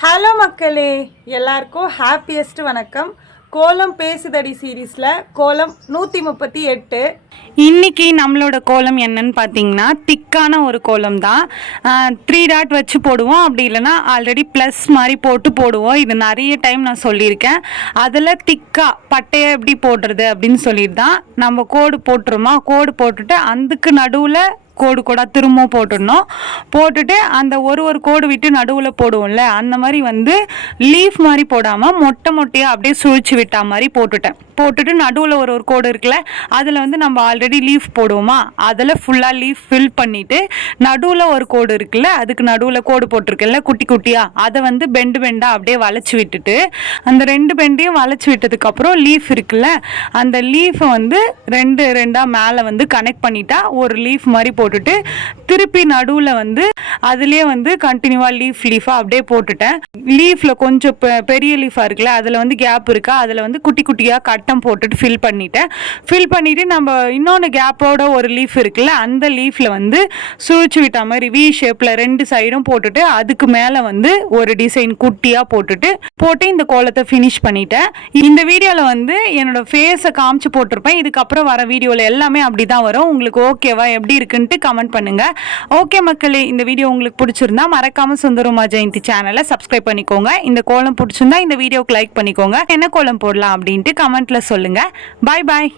Hello மக்களே, எல்லாருக்கும் happiest வணக்கம். கோலம் பேசுதடி சீரீஸில் கோலம் 138. இன்றைக்கி நம்மளோட கோலம் என்னன்னு பார்த்தீங்கன்னா திக்கான ஒரு கோலம் தான். 3 டாட் வச்சு போடுவோம், அப்படி இல்லைனா ஆல்ரெடி ப்ளஸ் மாதிரி போடுவோம். இது நிறைய டைம் நான் சொல்லியிருக்கேன். அதில் திக்காக பட்டையை எப்படி போடுறது அப்படின்னு சொல்லிட்டு தான் நம்ம கோடு போட்டுருமா. கோடு போட்டுட்டு அதுக்கு நடுவில் கோடு கூட திரும்ப போட்டுட்டு அந்த ஒரு கோடு விட்டு நடுவில் போடுவோம்ல, அந்த மாதிரி லீஃப் மாதிரி போடாமல் மொட்டையாக அப்படியே சுழிச்சு விட்டா மாதிரி போட்டுட்டு நடுவில் ஒரு கோடு இருக்குல்ல, அதில் நம்ம ஆல்ரெடி லீஃப் போடுவோமா, அதில் ஃபுல்லாக லீஃப் ஃபில் பண்ணிவிட்டு நடுவில் ஒரு கோடு இருக்குல்ல, அதுக்கு நடுவில் கோடு போட்டிருக்குல்ல குட்டி குட்டியாக, அதை பெண்டாக அப்படியே வளைச்சி விட்டுட்டு அந்த 2 பெண்டையும் வளைச்சி விட்டதுக்கப்புறம் லீஃப் இருக்குல்ல, அந்த லீஃபை ரெண்டாக மேலே கனெக்ட் பண்ணிட்டா ஒரு லீஃப் மாதிரி போட்டுட்டு திருப்பி நடுவில் அதுலேயே கண்டினியூவாக லீஃபாக அப்படியே போட்டுட்டேன். லீஃபில் கொஞ்சம் பெரிய லீஃபாக இருக்குல்ல, அதில் கேப் இருக்கா, அதில் குட்டி குட்டியாக கட்டம் போட்டுட்டு ஃபில் பண்ணிவிட்டு நம்ம இன்னொன்று கேப்போட ஒரு லீஃப் இருக்குல்ல, அந்த லீஃபில் சுழிச்சு விட்ட மாதிரி வி ஷேப்பில் 2 சைடும் போட்டுட்டு அதுக்கு மேலே ஒரு டிசைன் குட்டியாக போட்டு இந்த கோலத்தை ஃபினிஷ் பண்ணிட்டேன். இந்த வீடியோவில் என்னோட ஃபேஸை காமிச்சு போட்டிருப்பேன். இதுக்கப்புறம் வர வீடியோவில் எல்லாமே அப்படி தான் வரும். உங்களுக்கு ஓகேவா, எப்படி இருக்குன்ட்டு கமெண்ட் பண்ணுங்க. ஓகே மக்களே, இந்த வீடியோ உங்களுக்கு பிடிச்சிருந்தா மறக்காம சுந்தரமா ஜெயந்தி சேனலை சப்ஸ்கிரைப் பண்ணிக்கோங்க. இந்த கோலம் பிடிச்சிருந்தா இந்த வீடியோக்கு லைக் பண்ணிக்கோங்க. என்ன கோலம் போடலாம் அப்படின்ட்டு கமெண்ட்ல சொல்லுங்க. பாய் பாய்.